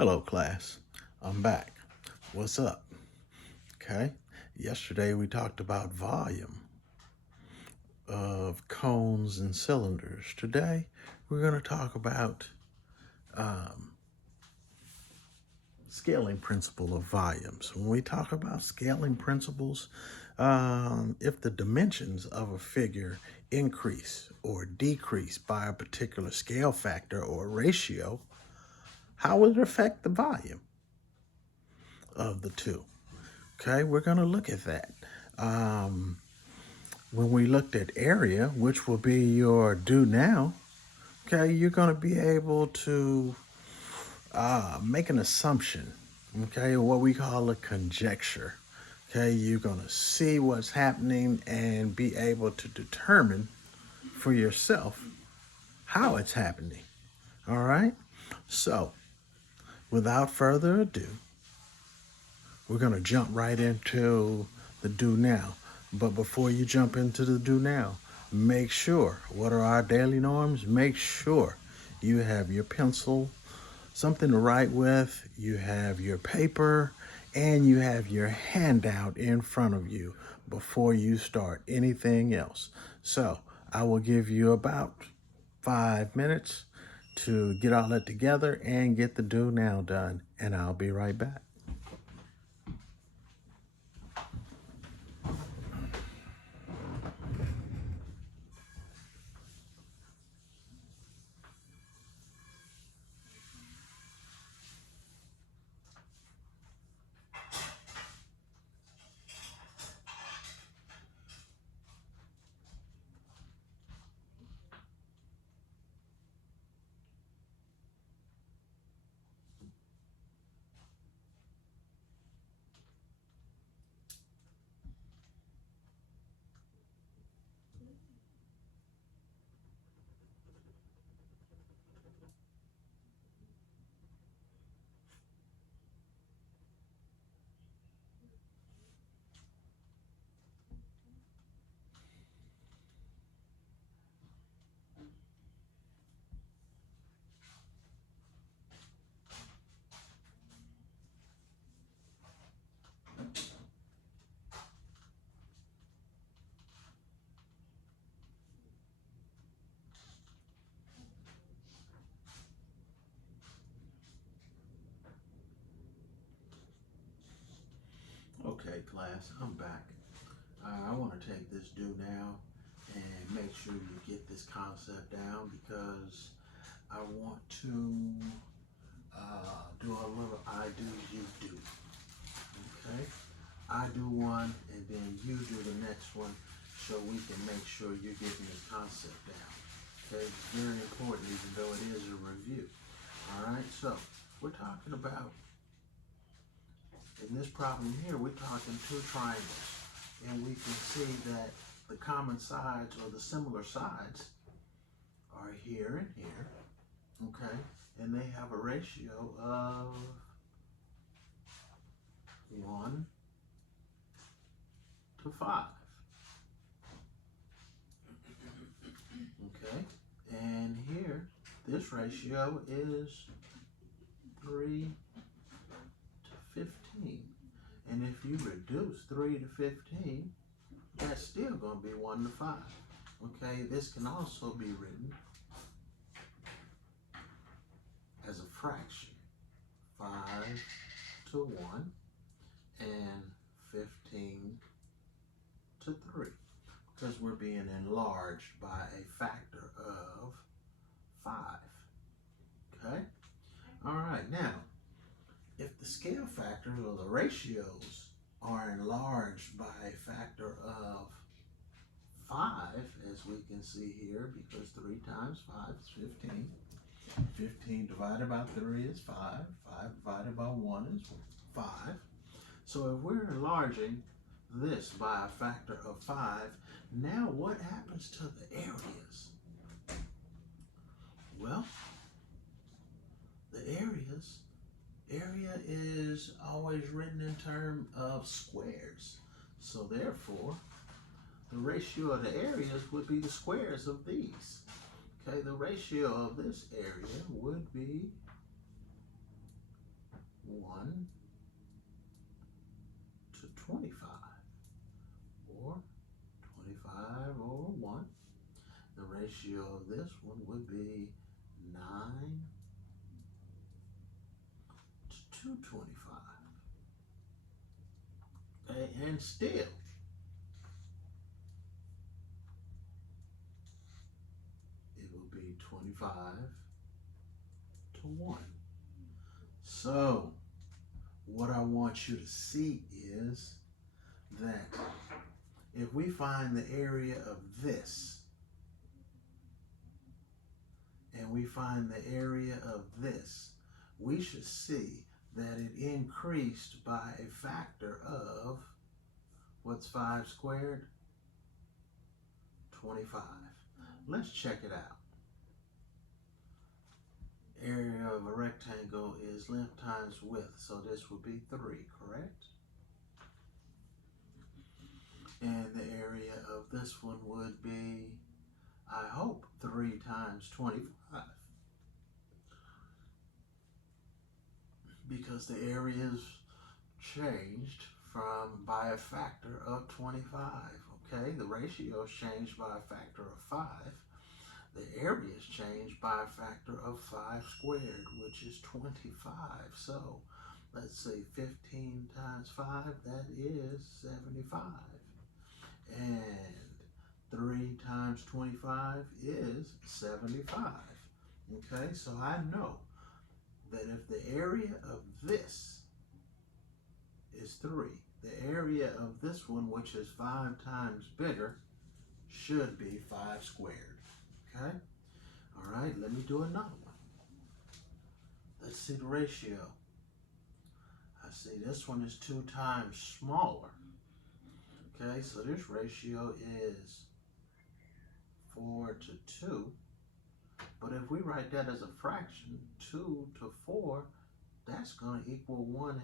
Hello, class. I'm back. What's up? Okay. Yesterday we talked about volume of cones and cylinders. Today we're going to talk about um, scaling principle of volumes. When we talk about scaling principles, if the dimensions of a figure increase or decrease by a particular scale factor or ratio, how would it affect the volume of the two? Okay, we're going to look at that. Um, when we looked at area, which will be your do now, okay, you're going to be able to make an assumption, okay, what we call a conjecture. Okay, you're going to see what's happening and be able to determine for yourself how it's happening. All right, so without further ado, we're going to jump right into the do now. But before you jump into the do now, make sure, what are our daily norms? Make sure you have your pencil, something to write with, you have your paper, and you have your handout in front of you before you start anything else. So I will give you about 5 minutes to get all that together and get the do now done, and I'll be right back. Okay, class, I'm back. I want to take this do now and make sure you get this concept down because I want to do a little I do, you do. Okay? I do one and then you do the next one so we can make sure you're getting the concept down. Okay? It's very important even though it is a review. All right? So, we're talking about, in this problem here, we're talking two triangles. And we can see that the common sides or the similar sides are here and here, okay? And they have a ratio of 1 to 5, okay? And here, this ratio is 3 to 15. And if you reduce 3 to 15, that's still going to be 1 to 5. Okay, this can also be written as a fraction. 5 to 1 and 15 to 3 because we're being enlarged by a factor of 5. Okay? All right, now, if the scale factors or the ratios are enlarged by a factor of 5, as we can see here, because 3 times 5 is 15. 15 divided by 3 is 5. 5 divided by 1 is 5. So if we're enlarging this by a factor of 5, now what happens to the areas? Well, the area is always written in terms of squares. So therefore, the ratio of the areas would be the squares of these. Okay, the ratio of this area would be 1 to 25, or 25 over 1. The ratio of this one would be 9 to 225. Okay, and still, it will be 25 to 1. So, what I want you to see is that if we find the area of this, and we find the area of this, we should see that it increased by a factor of, what's 5 squared? 25. Let's check it out. Area of a rectangle is length times width, so this would be 3, correct? And the area of this one would be, I hope, 3 times 25. Because the area's changed by a factor of 25, okay? The ratio is changed by a factor of 5. The area is changed by a factor of 5 squared, which is 25. So, let's say 15 times 5, that is 75. And 3 times 25 is 75. Okay, so I know that if the area of this is 3, the area of this one, which is 5 times bigger, should be 5 squared. Okay? All right, let me do another one. Let's see the ratio. I see this one is 2 times smaller. Okay, so this ratio is 4 to 2. But if we write that as a fraction, 2 to 4, that's going to equal 1/2.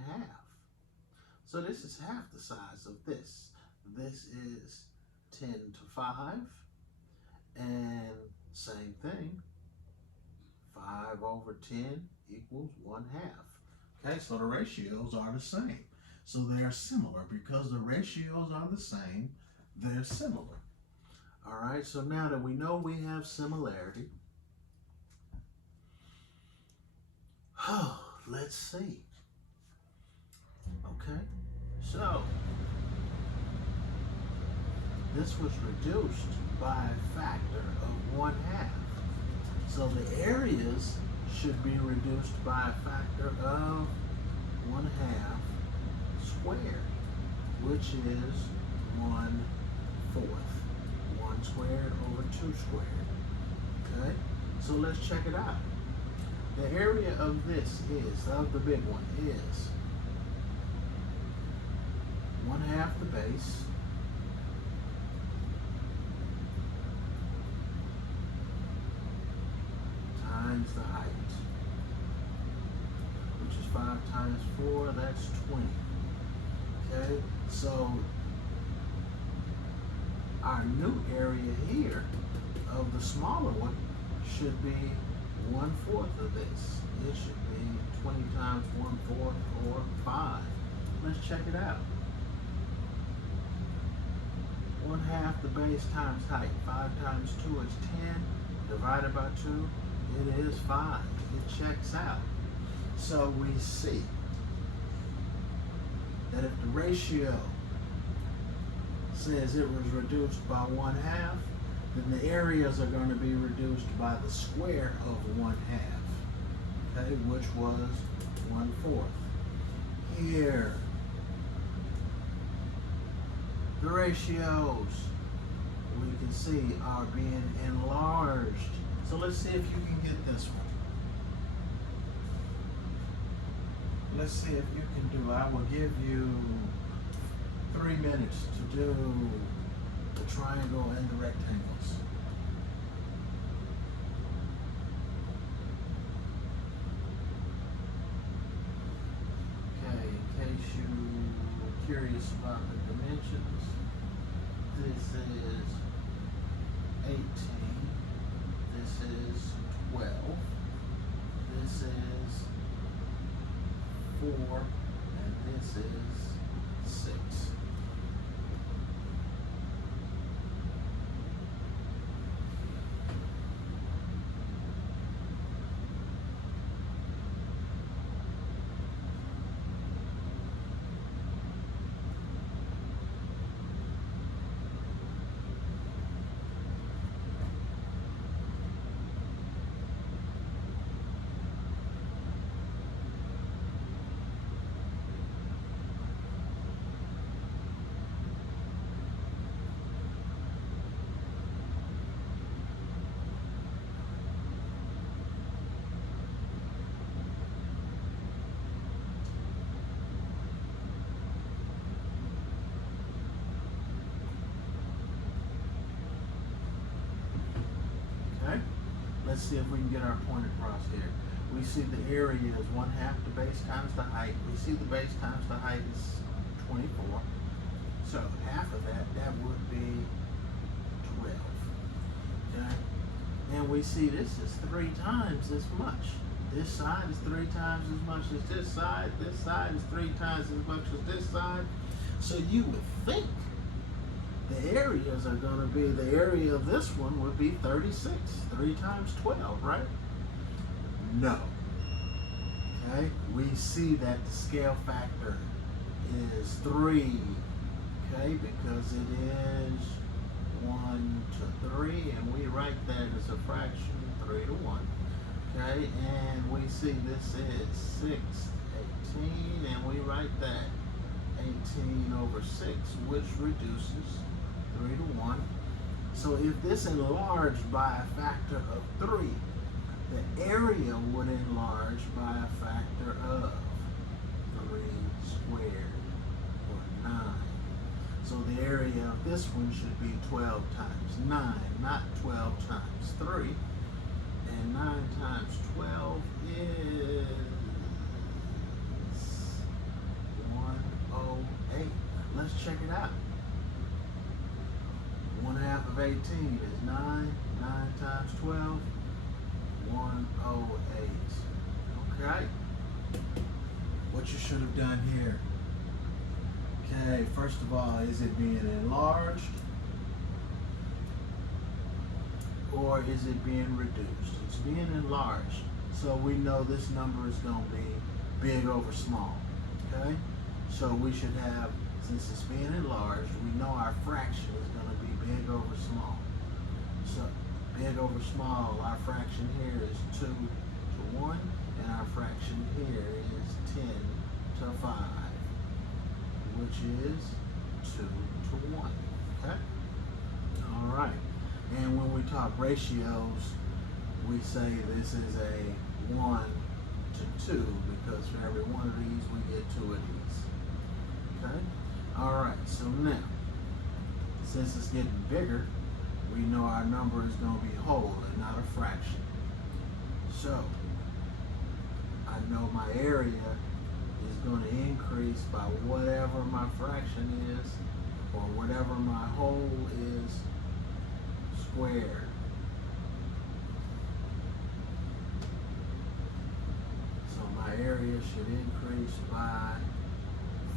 So this is half the size of this. This is 10 to 5. And same thing, 5 over 10 equals 1/2. Okay, so the ratios are the same. So they are similar. Because the ratios are the same, they're similar. All right, so now that we know we have similarity, let's see. Okay, so this was reduced by a factor of 1/2. So the areas should be reduced by a factor of 1/2 squared, which is 1/4. 1 squared over 2 squared. Okay, so let's check it out. The area of this is, of the big one, is 1/2 the base times the height, which is 5 times 4, that's 20. Okay, so our new area here of the smaller one should be 1/4 of this. It should be 20 times 1/4 or 5. Let's check it out. 1/2 the base times height. 5 times 2 is 10. Divided by 2, it is 5. It checks out. So we see that if the ratio says it was reduced by 1/2, then the areas are going to be reduced by the square of 1/2, okay, which was 1/4. Here, the ratios, we can see, are being enlarged. So let's see if you can get this one. Let's see if you can do, I will give you 3 minutes to do the triangle and the rectangles. Okay, in case you're curious about the dimensions, this is 18, this is 12, this is 4, and this is 6. Okay, let's see if we can get our point across here. We see the area is 1/2 the base times the height. We see the base times the height is 24. So half of that would be 12. Okay, and we see this is 3 times as much. This side is 3 times as much as this side. This side is 3 times as much as this side. So you would think the areas are going to be, the area of this one would be 36. 3 times 12, right? No. Okay, we see that the scale factor is 3. Okay, because it is 1 to 3, and we write that as a fraction, 3 to 1. Okay, and we see this is 6/18, and we write that 18 over 6, which reduces 3 to 1. So if this enlarged by a factor of 3, the area would enlarge by a factor of 3 squared, or 9. So the area of this one should be 12 times 9, not 12 times 3. And 9 times 12 is 108. Let's check it out. 1/2 of 18 is 9. 9 times 12, 108. Okay. What you should have done here. Okay, first of all, is it being enlarged? Or is it being reduced? It's being enlarged. So we know this number is going to be big over small. Okay? So we should have, since it's being enlarged, we know our fraction is going to be big over small. So big over small, our fraction here is 2 to 1, and our fraction here is 10 to 5, which is 2 to 1. Okay? All right. And when we talk ratios, we say this is a 1 to 2, because for every one of these, we get 2 of these. Okay? All right, so now, since it's getting bigger, we know our number is going to be whole and not a fraction. So, I know my area is going to increase by whatever my fraction is, or whatever my whole is, squared. So my area should increase by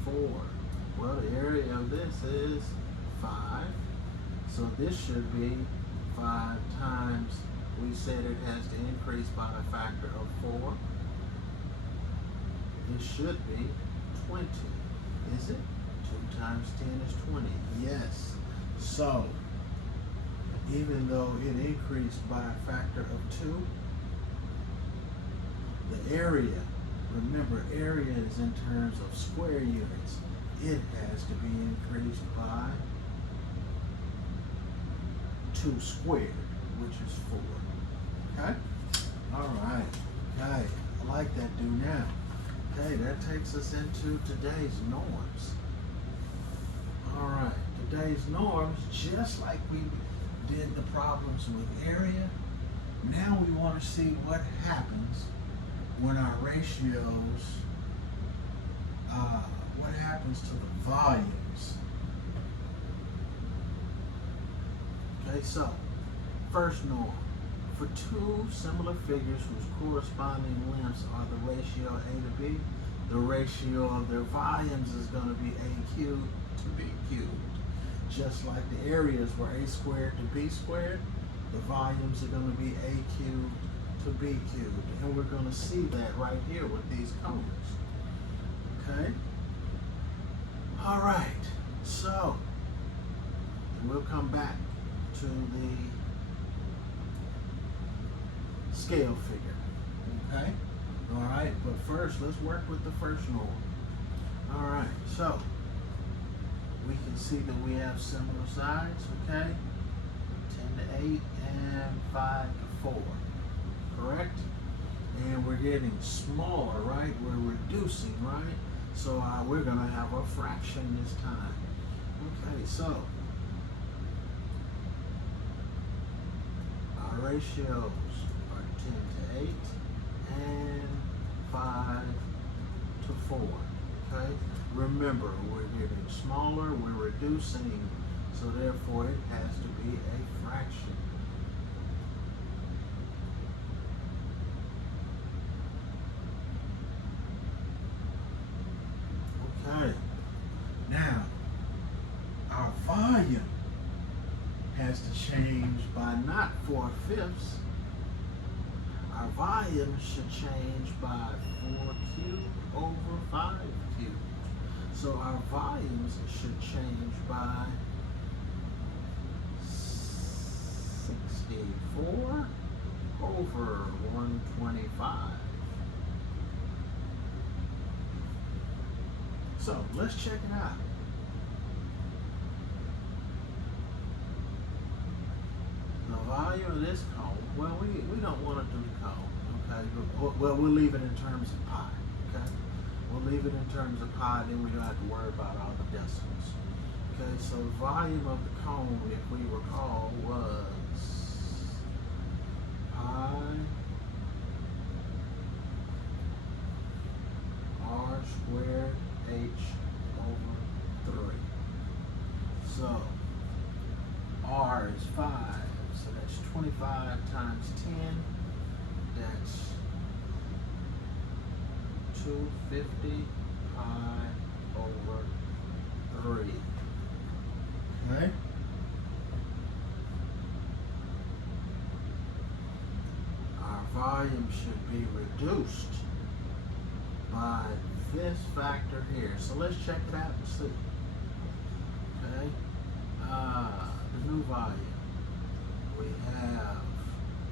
4. Well, the area of this is 5. So this should be 5 times, we said it has to increase by a factor of 4. This should be 20. Is it? 2 times 10 is 20. Yes. So, even though it increased by a factor of 2, the area, remember area is in terms of square units, it has to be increased by 2 squared, which is 4. Okay? All right. Okay. I like that do now. Okay, that takes us into today's norms. All right. Today's norms, just like we did the problems with area, now we want to see what happens when our ratios, what happens to the volumes. Okay, so, first norm. For 2 similar figures whose corresponding lengths are the ratio A to B, the ratio of their volumes is going to be a cubed to b cubed. Just like the areas were a squared to b squared, the volumes are going to be a cubed to b cubed. And we're going to see that right here with these cones. Okay? All right. So, we'll come back to the scale figure. Okay? All right, but first, let's work with the first norm. All right, so we can see that we have similar sides, okay? 10 to 8 and 5 to 4, correct? And we're getting smaller, right? We're reducing, right? So we're going to have a fraction this time. Okay, so our ratios are 10 to 8 and 5 to 4. Okay? Remember, we're getting smaller, we're reducing, so therefore it has to be a fraction. Okay. Now, our volume has to change by not 4/5. Our volume should change by 4 cubed over 5 cubed. So our volumes should change by 64 over 125. So let's check it out. The volume of this cone, well, we don't want to do the cone, okay? Well, we'll leave it in terms of pi, okay? We'll leave it in terms of pi, then we don't have to worry about all the decimals. Okay, so the volume of the cone, if we recall, was pi r squared h over 3. So r is 5. So that's 25 times 10. That's 250 pi over 3. Okay? Our volume should be reduced by this factor here. So let's check it out and see. Okay? The new volume. We have,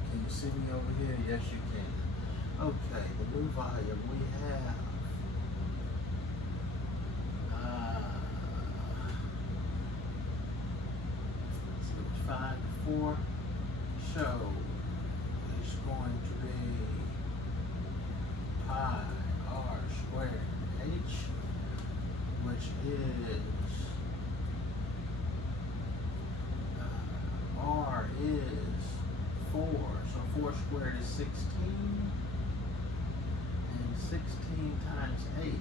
can you see me over here? Yes, you can. Okay, the new volume, we have 5 to 4. So it's going to be pi r squared h, which is r is 4, so 4 squared is 16, and 16 times 8 is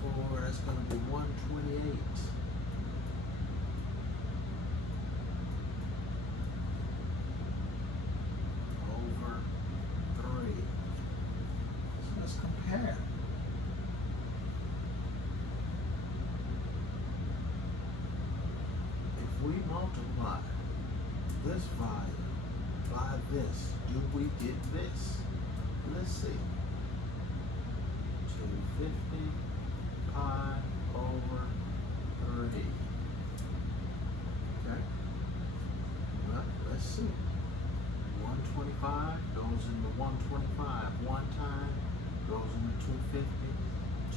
64, that's going to be 128. Over 3. So let's compare. We multiply this volume by this, do we get this? Let's see. 250 pi over 3. Okay. Well, let's see. 125 goes into 125 one time, goes into 250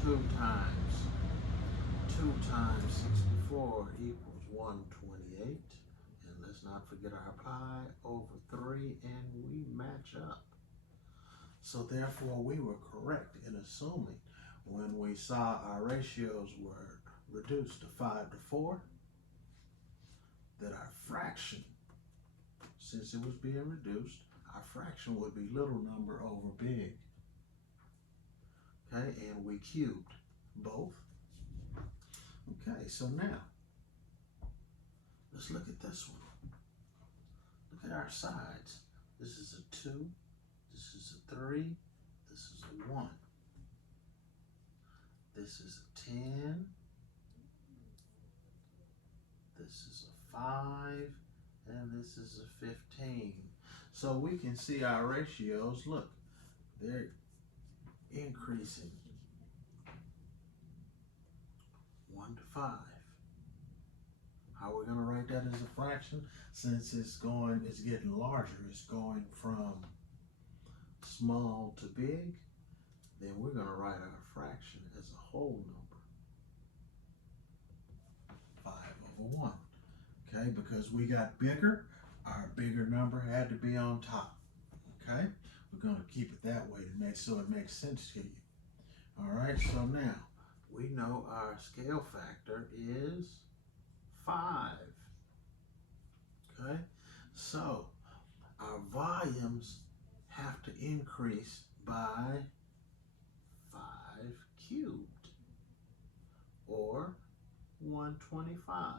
two times. 2 times 64 equals 128. And let's not forget our pi over 3, and we match up. So therefore, we were correct in assuming when we saw our ratios were reduced to 5 to 4, that our fraction, since it was being reduced, our fraction would be little number over big. Okay, and we cubed both. Okay, so now, let's look at this one. Look at our sides. This is a 2, this is a 3. This is a 1. This is a 10. This is a 5. And this is a 15. So we can see our ratios. Look, they're increasing. 1 to 5. How are we going to write that as a fraction? Since it's getting larger, it's going from small to big, then we're going to write our fraction as a whole number. 5/1. Okay, because we got bigger, our bigger number had to be on top. Okay, we're going to keep it that way to make so it makes sense to you. All right, so now we know our scale factor is 5. Okay, so our volumes have to increase by 5 cubed, or 125.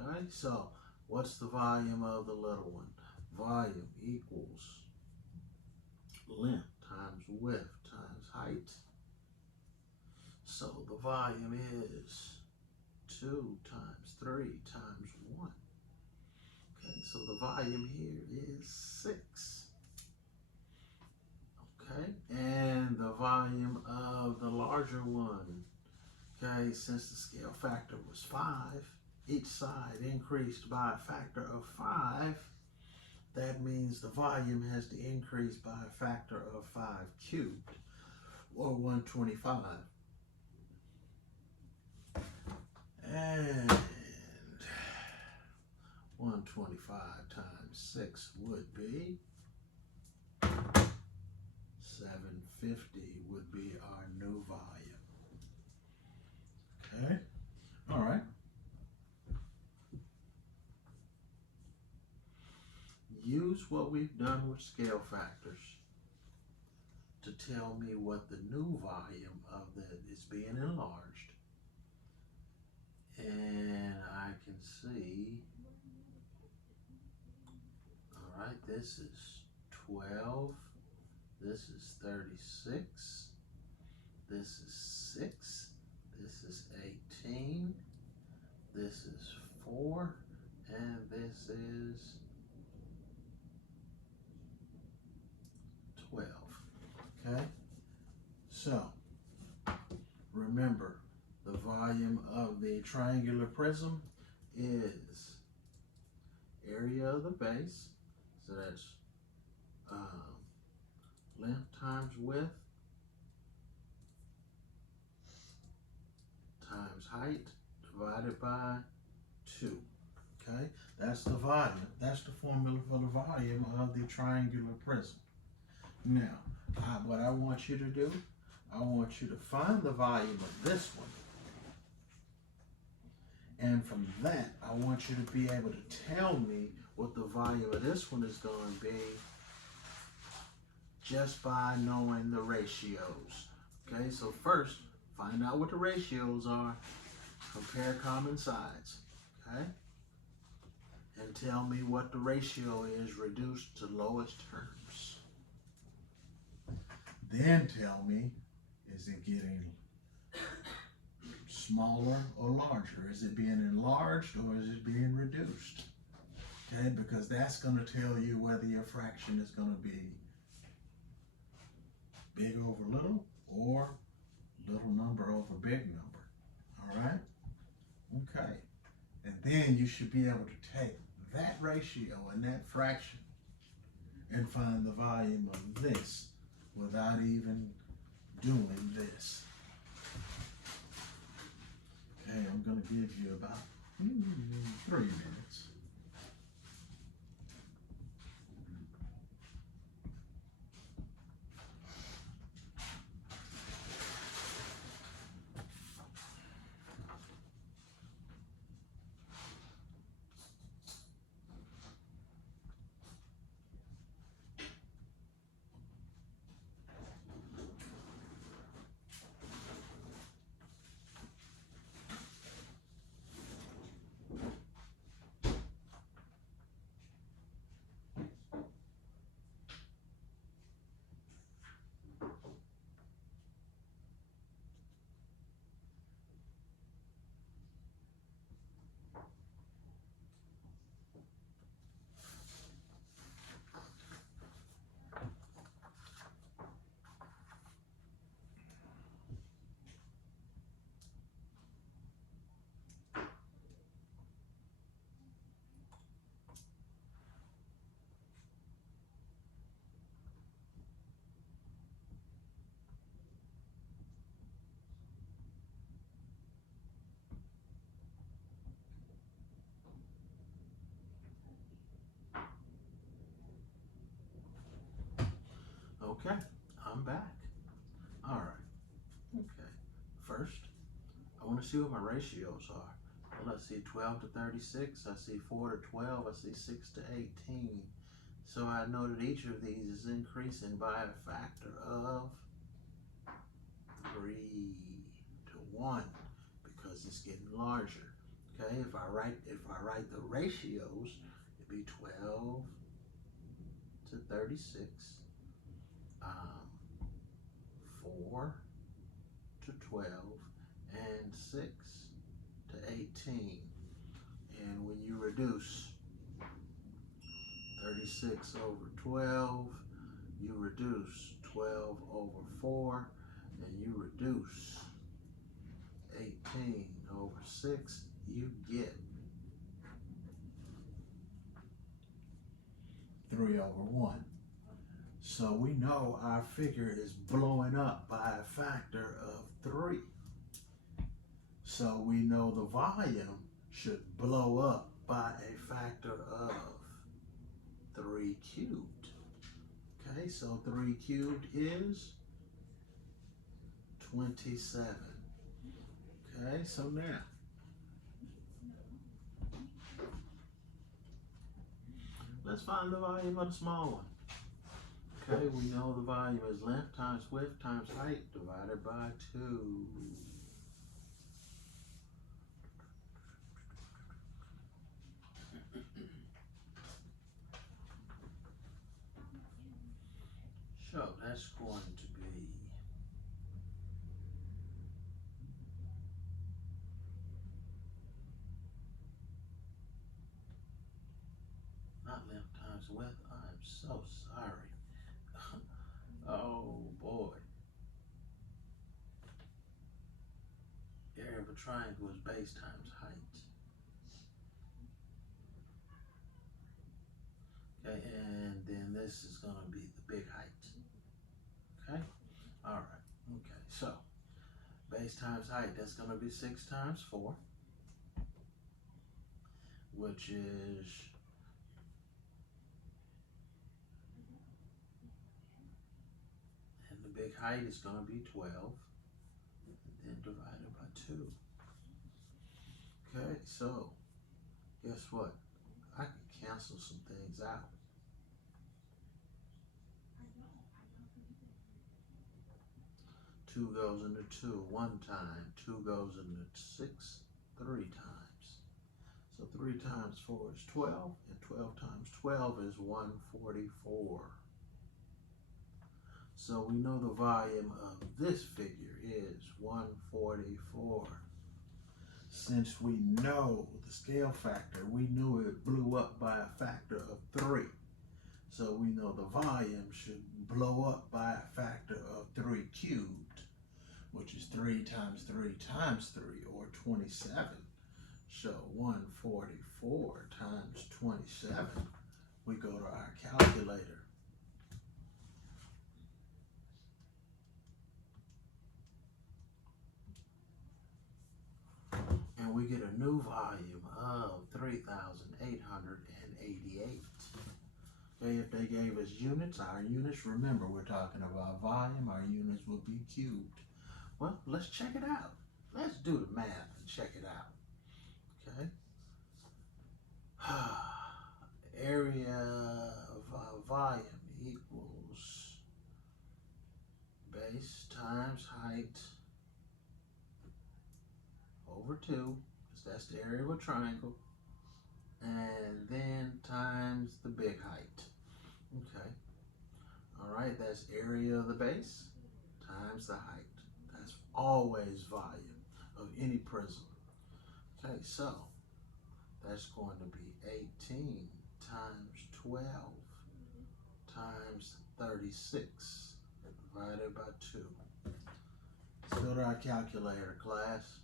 Okay, so what's the volume of the little one? Volume equals length times width times height. So the volume is 2 times 3 times 1. Okay, so the volume here is 6. Okay, and the volume of the larger one, okay, since the scale factor was 5, each side increased by a factor of 5. That means the volume has to increase by a factor of 5 cubed, or 125. And 125 times 6 would be 750 would be our new volume. Okay, all right. Use what we've done with scale factors to tell me what the new volume of that is being enlarged. And I can see, all right, this is 12, this is 36, this is 6, this is 18, this is 4, and this is 12. Okay, so remember, the volume of the triangular prism is area of the base, so that's length times width times height divided by 2. Okay, that's the volume. That's the formula for the volume of the triangular prism. Now, what I want you to do, I want you to find the volume of this one. And from that, I want you to be able to tell me what the volume of this one is going to be just by knowing the ratios. Okay, so first, find out what the ratios are, compare common sides, okay? And tell me what the ratio is reduced to lowest terms. Then tell me, is it getting smaller or larger? Is it being enlarged or is it being reduced? Okay, because that's going to tell you whether your fraction is going to be big over little or little number over big number. All right? Okay. And then you should be able to take that ratio and that fraction and find the volume of this without even doing this. Okay, I'm going to give you about 3 minutes. Okay, I'm back. All right. Okay. First, I want to see what my ratios are. Well, let's see, 12 to 36. I see 4 to 12. I see 6 to 18. So I know that each of these is increasing by a factor of 3 to 1 because it's getting larger. Okay, if I write the ratios, it'd be 12 to 36, 4 to 12, and 6 to 18. And when you reduce 36 over 12, you reduce 12 over 4, and you reduce 18 over 6, you get 3 over 1. So we know our figure is blowing up by a factor of 3. So we know the volume should blow up by a factor of 3 cubed. Okay, so 3 cubed is 27. Okay, so now let's find the volume of the small one. Okay, we know the volume is length times width times height divided by 2. So that's going to be not length times width. I'm so sorry. Oh boy. Area of a triangle is base times height. Okay, and then this is going to be the big height. Okay, all right. Okay, so base times height, that's going to be 6 times 4, which is and the big height is going to be 12, and then divided by 2. Okay, so guess what? I can cancel some things out. 2 goes into 2 1 time, 2 goes into 6 3 times. So 3 times 4 is 12, and 12 times 12 is 144. So we know the volume of this figure is 144. Since we know the scale factor, we knew it blew up by a factor of 3. So we know the volume should blow up by a factor of 3 cubed, which is 3 times 3 times 3, or 27. So 144 times 27, we go to our calculator. And we get a new volume of 3,888. Okay, if they gave us units, our units, remember we're talking about volume, our units will be cubed. Well, let's check it out. Let's do the math and check it out. Okay. Area of volume equals base times height over 2, because that's the area of a triangle, and then times the big height. Okay. All right, that's area of the base times the height. That's always volume of any prism. Okay, so that's going to be 18 times 12 times 36 divided by 2. Let's go to our calculator, class.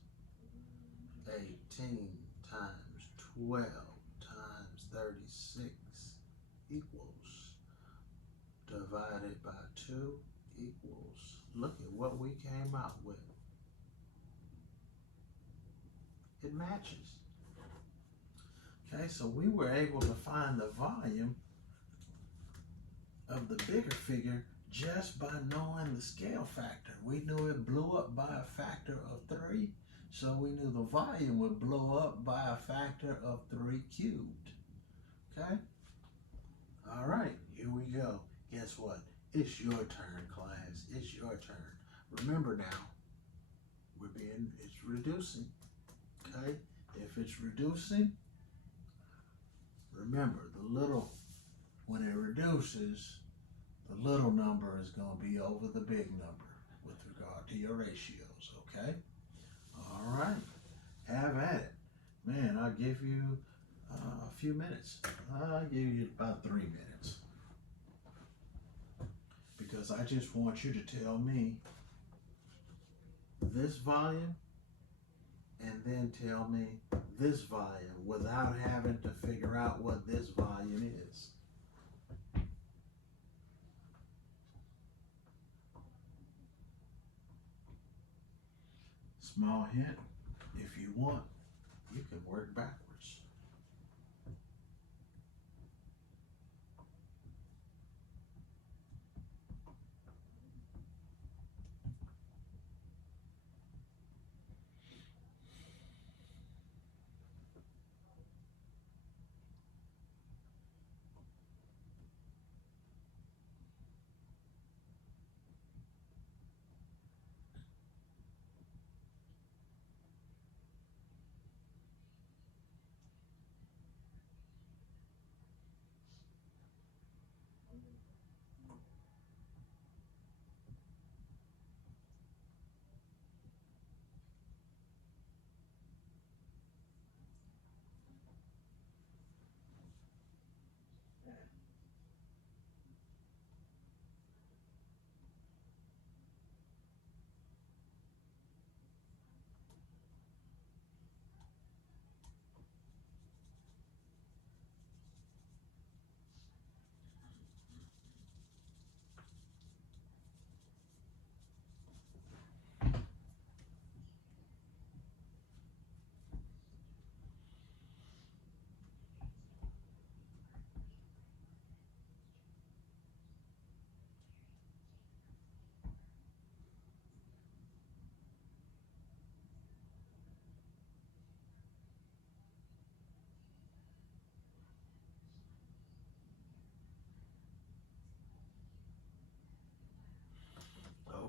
18 times 12 times 36 equals, divided by 2 equals, look at what we came out with. It matches. Okay, so we were able to find the volume of the bigger figure just by knowing the scale factor. We knew it blew up by a factor of 3, so we knew the volume would blow up by a factor of 3 cubed. Okay? All right, here we go. Guess what? It's your turn, class. It's your turn. Remember now, it's reducing. Okay? If it's reducing, remember the little, when it reduces, the little number is going to be over the big number with regard to your ratios, okay? All right, have at it. Man, I'll give you a few minutes. I'll give you about 3 minutes. Because I just want you to tell me this volume and then tell me this volume without having to figure out what this volume is. Small hint, if you want, you can work backwards.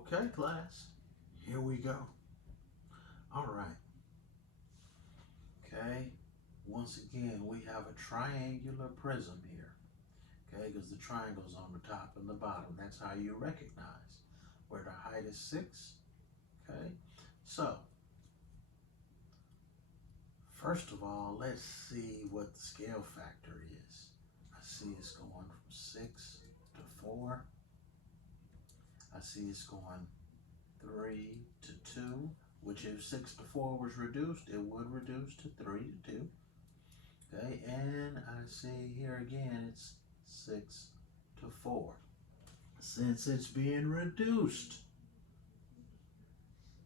Okay, class, here we go. All right. Okay, once again, we have a triangular prism here. Okay, because the triangle's on the top and the bottom. That's how you recognize where the height is 6. Okay, so first of all, let's see what the scale factor is. I see it's going from 6 to 4. I see it's going 3 to 2, which if 6 to 4 was reduced, it would reduce to 3 to 2. Okay, and I see here again it's 6 to 4. Since it's being reduced,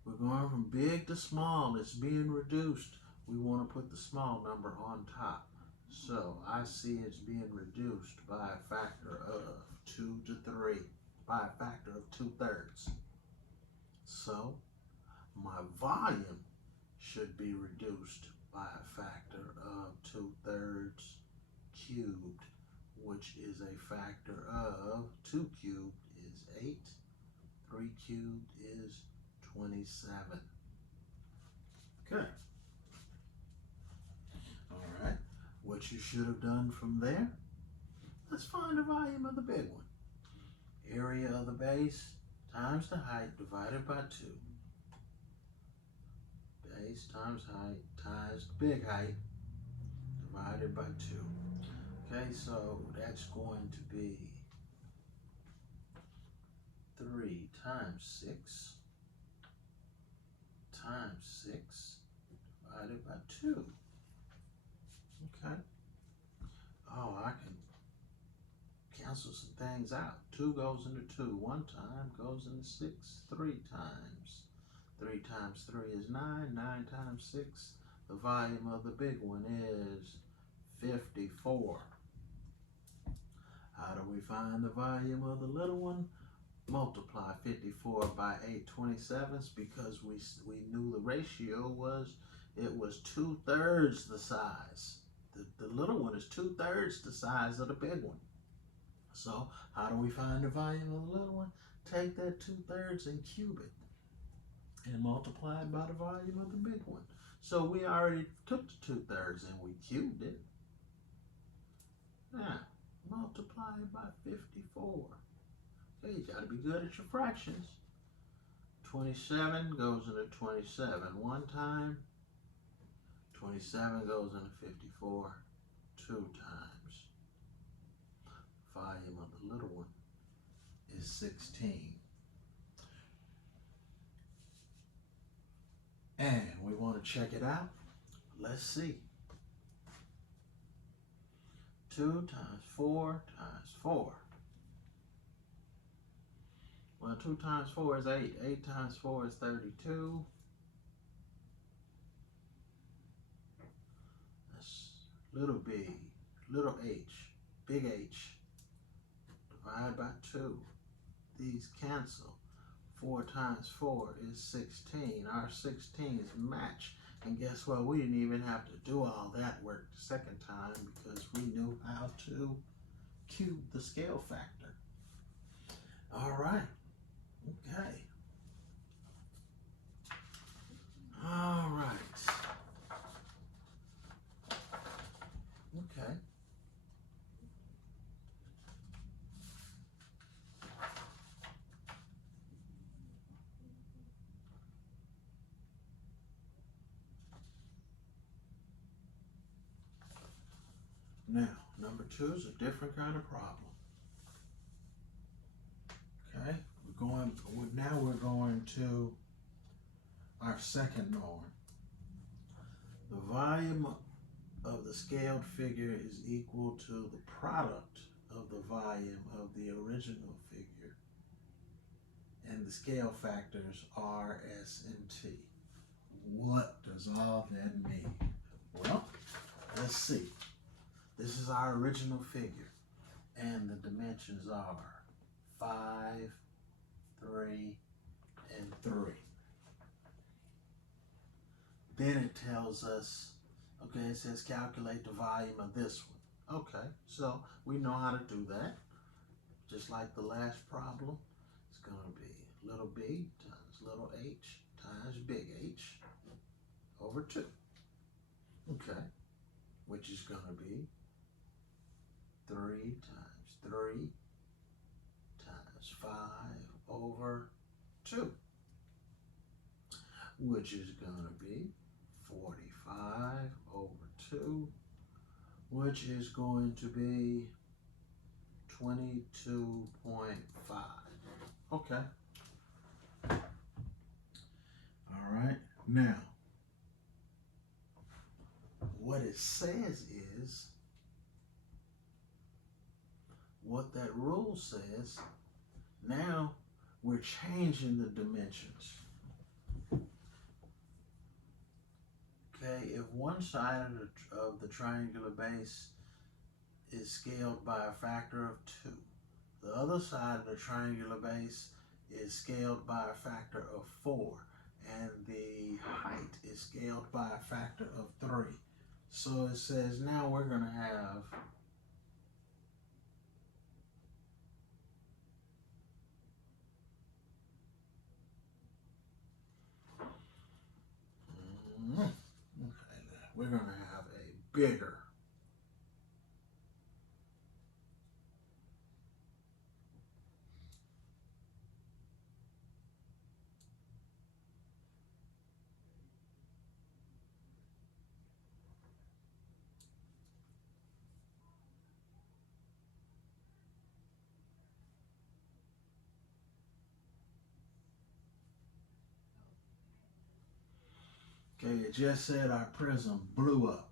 we're going from big to small. It's being reduced. We want to put the small number on top. So I see it's being reduced by a factor of 2 to 3, by a factor of 2/3. So my volume should be reduced by a factor of 2/3 cubed, which is a factor of 2 cubed is 8, 3 cubed is 27. Okay. All right. What you should have done from there, let's find the volume of the big one. Area of the base times the height divided by 2. Base times height times big height divided by 2. Okay, so that's going to be 3 times 6 times 6 divided by 2. Okay. Oh, I can cancel some things out. 2 goes into 2 one time, goes into 6 3 times. 3 times 3 is 9, 9 times 6. The volume of the big one is 54. How do we find the volume of the little one? multiply 54 by 8/27 because we knew the ratio was, it was 2/3 the size. The little one is 2/3 the size of the big one. So how do we find the volume of the little one? Take that 2/3 and cube it and multiply it by the volume of the big one. So we already took the 2/3 and we cubed it. Now multiply it by 54. Okay, you gotta be good at your fractions. 27 goes into 27 one time. 27 goes into 54 two times. Volume of the little one is 16. And we want to check it out. Let's see. 2 times 4 times 4. Well, 2 times 4 is 8. 8 times 4 is 32. That's little b, little h, big H. Divide by 2. These cancel. 4 times 4 is 16. Our 16s match. And guess what? We didn't even have to do all that work the second time because we knew how to cube the scale factor. All right. Okay. All right. Okay. Now, number 2 is a different kind of problem. Okay, now we're going to our second norm. The volume of the scaled figure is equal to the product of the volume of the original figure, and the scale factors R, S, and T. What does all that mean? Well, let's see. This is our original figure, and the dimensions are 5, 3, and 3. Then it tells us, okay, it says calculate the volume of this one. Okay, so we know how to do that. Just like the last problem, it's going to be little b times little h times big H over 2. Okay, which is going to be 3 times 3 times 5 over 2, which is going to be 45 over 2, which is going to be 22.5. Okay. All right. Now, what it says is, what that rule says, now we're changing the dimensions. Okay, if one side of the triangular base is scaled by a factor of 2, the other side of the triangular base is scaled by a factor of 4, and the height is scaled by a factor of 3. So it says now we're going to have we're going to have a bigger Okay, it just said our prism blew up.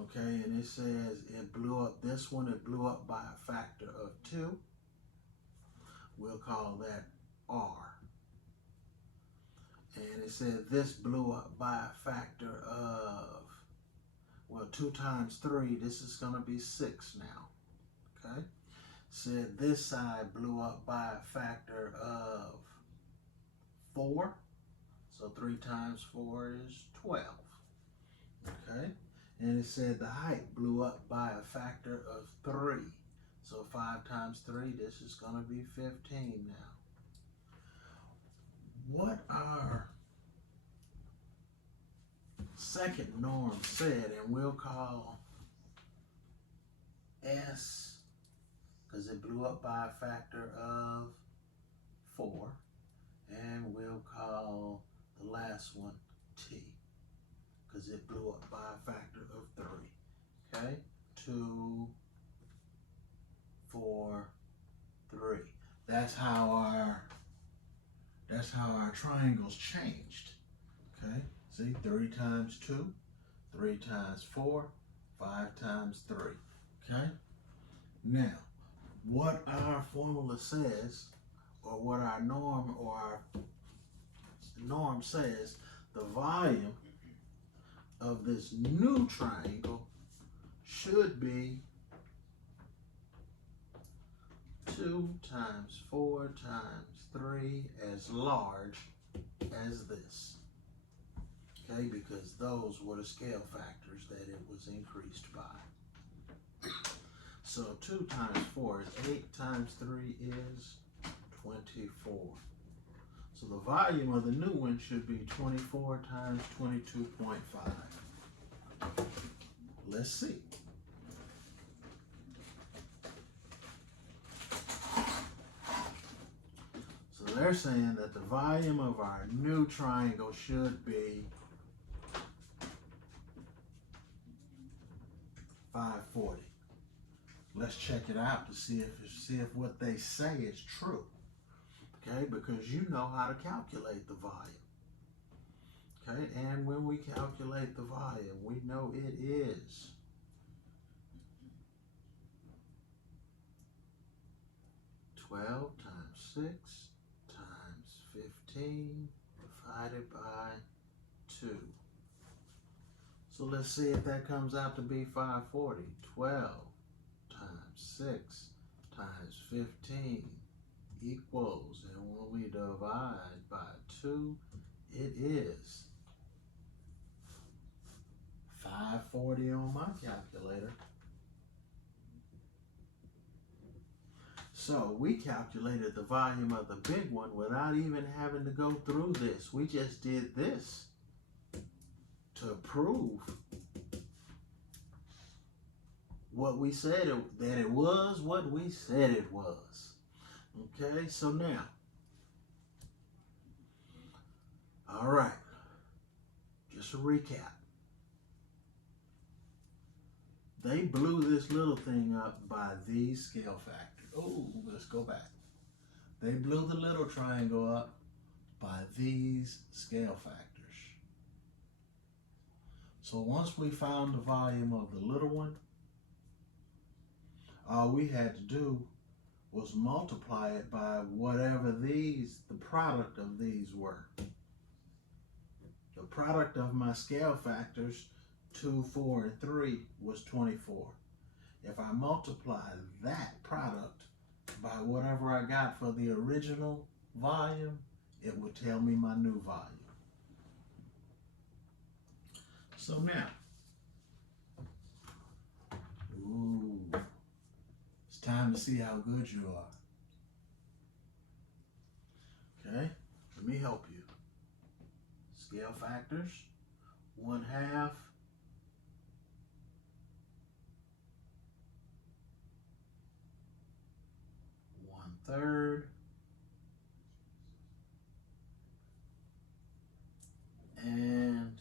Okay, and it says it blew up, this one, it blew up by a factor of 2. We'll call that R. And it said this blew up by a factor of, well, 2 times 3, this is going to be 6 now. Okay, said this side blew up by a factor of 4. So 3 times 4 is 12. Okay? And it said the height blew up by a factor of 3. So 5 times 3, this is going to be 15 now. What our second norm said, and we'll call S, because it blew up by a factor of 4, and we'll call the last one T, because it blew up by a factor of 3. Okay? 2, 4, 3. That's how our triangles changed. Okay? See, 3 times 2, 3 times 4, 5 times 3. Okay? Now, what our formula says, or what our norm says, the volume of this new triangle should be 2 times 4 times 3 as large as this. Okay, because those were the scale factors that it was increased by. So 2 times 4 is 8, times 3 is 24. So the volume of the new one should be 24 times 22.5. Let's see. So they're saying that the volume of our new triangle should be 540. Let's check it out to see if what they say is true. Okay, because you know how to calculate the volume. Okay, and when we calculate the volume, we know it is 12 times 6 times 15 divided by 2. So let's see if that comes out to be 540. 12 times 6 times 15 equals, and when we divide by 2, it is 540 on my calculator. So we calculated the volume of the big one without even having to go through this. We just did this to prove what we said, that it was what we said it was. Okay, so now, all right, just a recap. They blew this little thing up by these scale factors. Oh, let's go back. They blew the little triangle up by these scale factors. So once we found the volume of the little one, all we had to do was multiply it by whatever the product of these were. The product of my scale factors, 2, 4, and 3, was 24. If I multiply that product by whatever I got for the original volume, it would tell me my new volume. So now, it's time to see how good you are. Okay, let me help you. Scale factors, 1/2, 1/3, and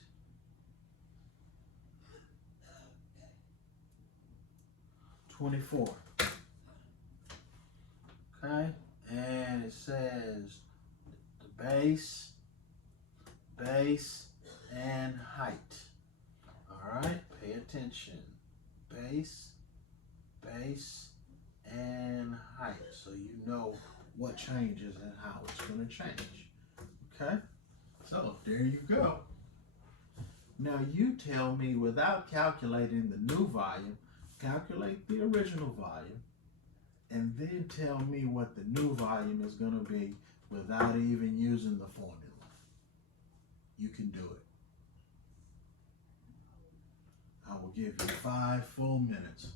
24. Okay, and it says the base, and height. All right, pay attention. Base, and height, so you know what changes and how it's going to change. Okay, so there you go. Now you tell me, without calculating the new volume, calculate the original volume and then tell me what the new volume is going to be without even using the formula. You can do it. I will give you 5 full minutes.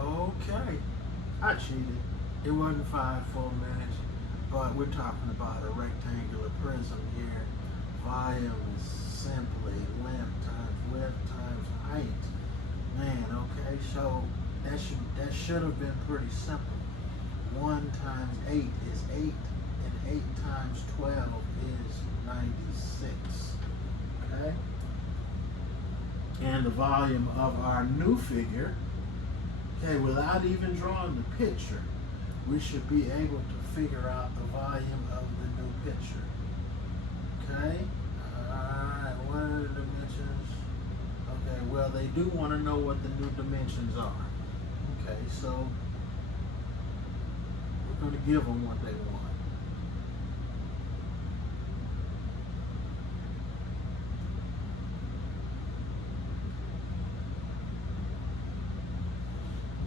Okay, I cheated. It wasn't 5 full minutes, but we're talking about a rectangular prism here. Volume is simply length times width times height. Man, okay, so that should have been pretty simple. 1 times 8 is 8, and 8 times 12 is 96. Okay? And the volume of our new figure, okay, without even drawing the picture, we should be able to figure out the volume of the new picture. Okay? Alright, what are the dimensions? Okay, well, they do want to know what the new dimensions are. Okay, so we're going to give them what they want.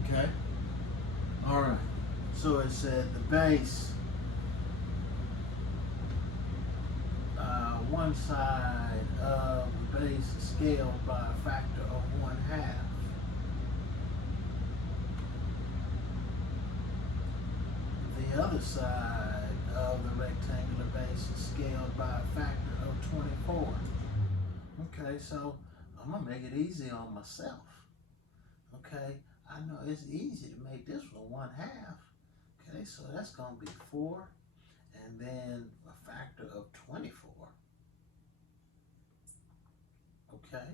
Okay? Alright, so it said the base, one side of the base is scaled by a factor of 1/2. The other side of the rectangular base is scaled by a factor of 24. Okay, so I'm going to make it easy on myself. Okay, I know it's easy to make this one 1/2. Okay, so that's going to be 4, and then a factor of 24. Okay,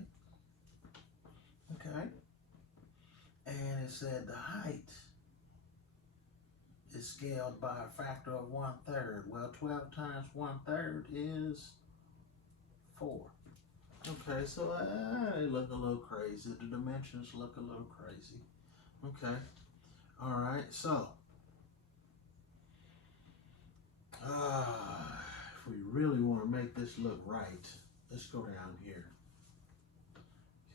okay, and it said the height is scaled by a factor of 1/3. Well, 12 times 1/3 is 4. Okay, so they look a little crazy. The dimensions look a little crazy. Okay, all right, so if we really want to make this look right, let's go down here.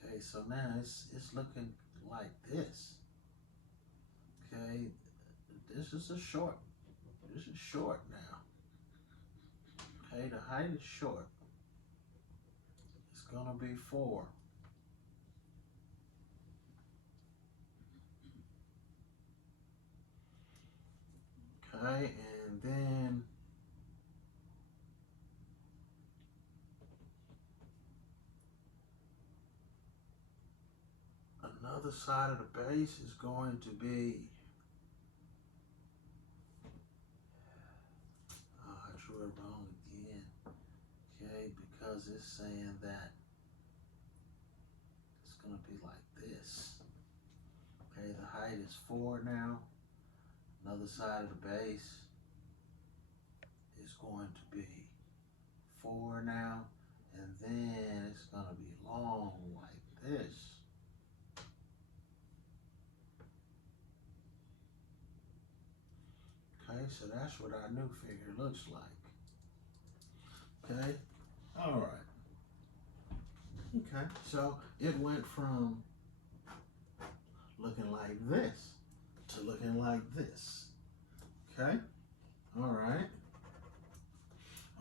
Okay, so now it's looking like this. Okay, this is short now. Okay, the height is short. It's gonna be 4. Okay, and then another side of the base is going to be, I drew it wrong again. Okay, because it's saying that it's going to be like this. Okay, the height is 4 now. Another side of the base is going to be 4 now. And then it's going to be long like this. Okay, so that's what our new figure looks like. Okay, all right. Okay, so it went from looking like this to looking like this. Okay, all right.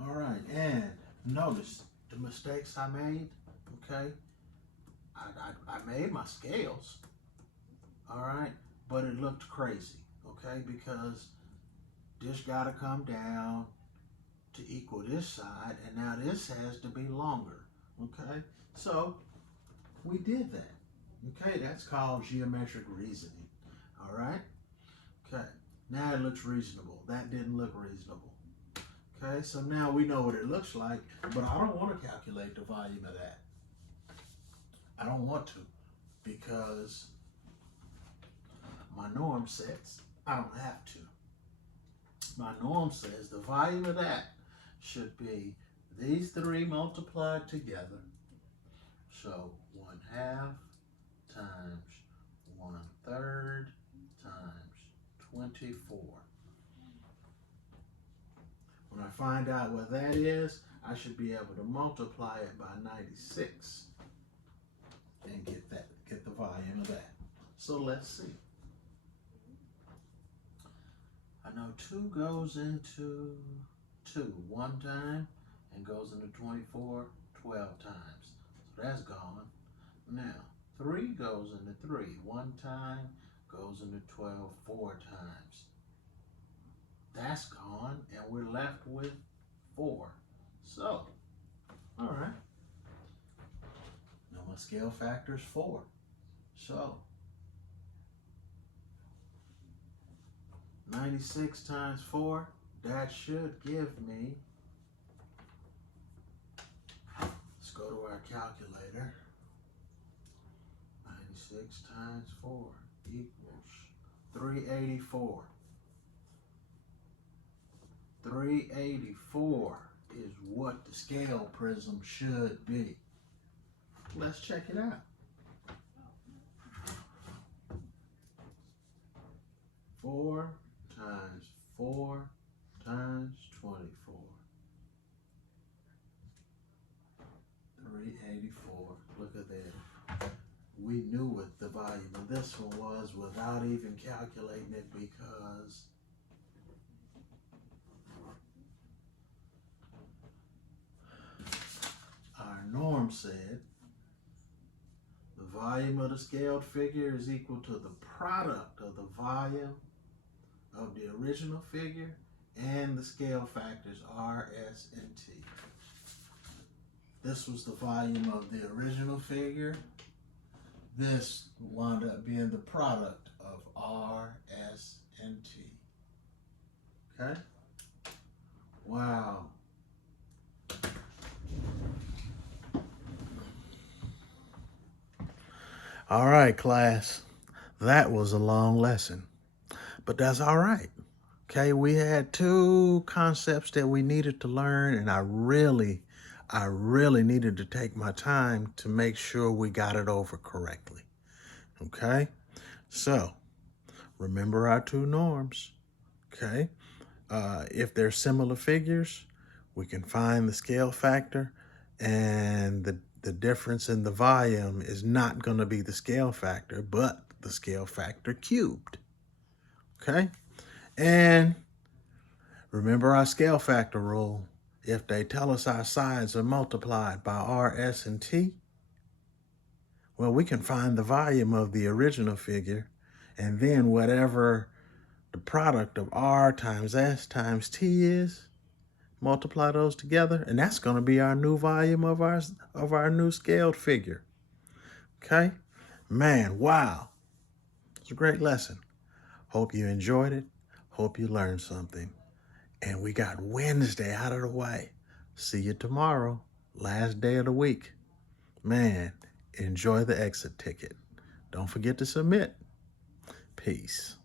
All right, and notice the mistakes I made. Okay, I made my scales. All right, but it looked crazy. Okay, because this got to come down to equal this side, and now this has to be longer. Okay, so we did that. Okay, that's called geometric reasoning. All right, okay, now it looks reasonable. That didn't look reasonable. Okay, so now we know what it looks like, but I don't want to calculate the volume of that. I don't want to, because my norm says I don't have to. My norm says the volume of that should be these 3 multiplied together. So 1/2 times 1/3 times 24. When I find out what that is, I should be able to multiply it by 96 and get the volume of that. So let's see. I know 2 goes into 2 1 time and goes into 24 12 times. So that's gone. Now 3 goes into 3 1 time, goes into 12 4 times. That's gone, and we're left with 4. So, all right. Now my scale factor is 4. So 96 times 4, that should give me, let's go to our calculator. 96 times 4 equals 384. 384 is what the scale prism should be. Let's check it out. 4 times 4 times 24. 384. Look at that. We knew what the volume of this one was without even calculating it, because our norm said the volume of the scaled figure is equal to the product of the volume of the original figure and the scale factors R, S, and T. This was the volume of the original figure. This wound up being the product of R, S, and T. Okay? Wow. All right, class. That was a long lesson, but that's all right. Okay, we had two concepts that we needed to learn, and I really needed to take my time to make sure we got it over correctly. Okay, so remember our two norms. Okay, if they're similar figures, we can find the scale factor, and the difference in the volume is not going to be the scale factor, but the scale factor cubed. Okay, and remember our scale factor rule. If they tell us our sides are multiplied by R, S, and T, well, we can find the volume of the original figure, and then whatever the product of R times S times T is, multiply those together, and that's going to be our new volume of our new scaled figure. Okay? Man, wow. It's a great lesson. Hope you enjoyed it. Hope you learned something. And we got Wednesday out of the way. See you tomorrow, last day of the week. Man, enjoy the exit ticket. Don't forget to submit. Peace.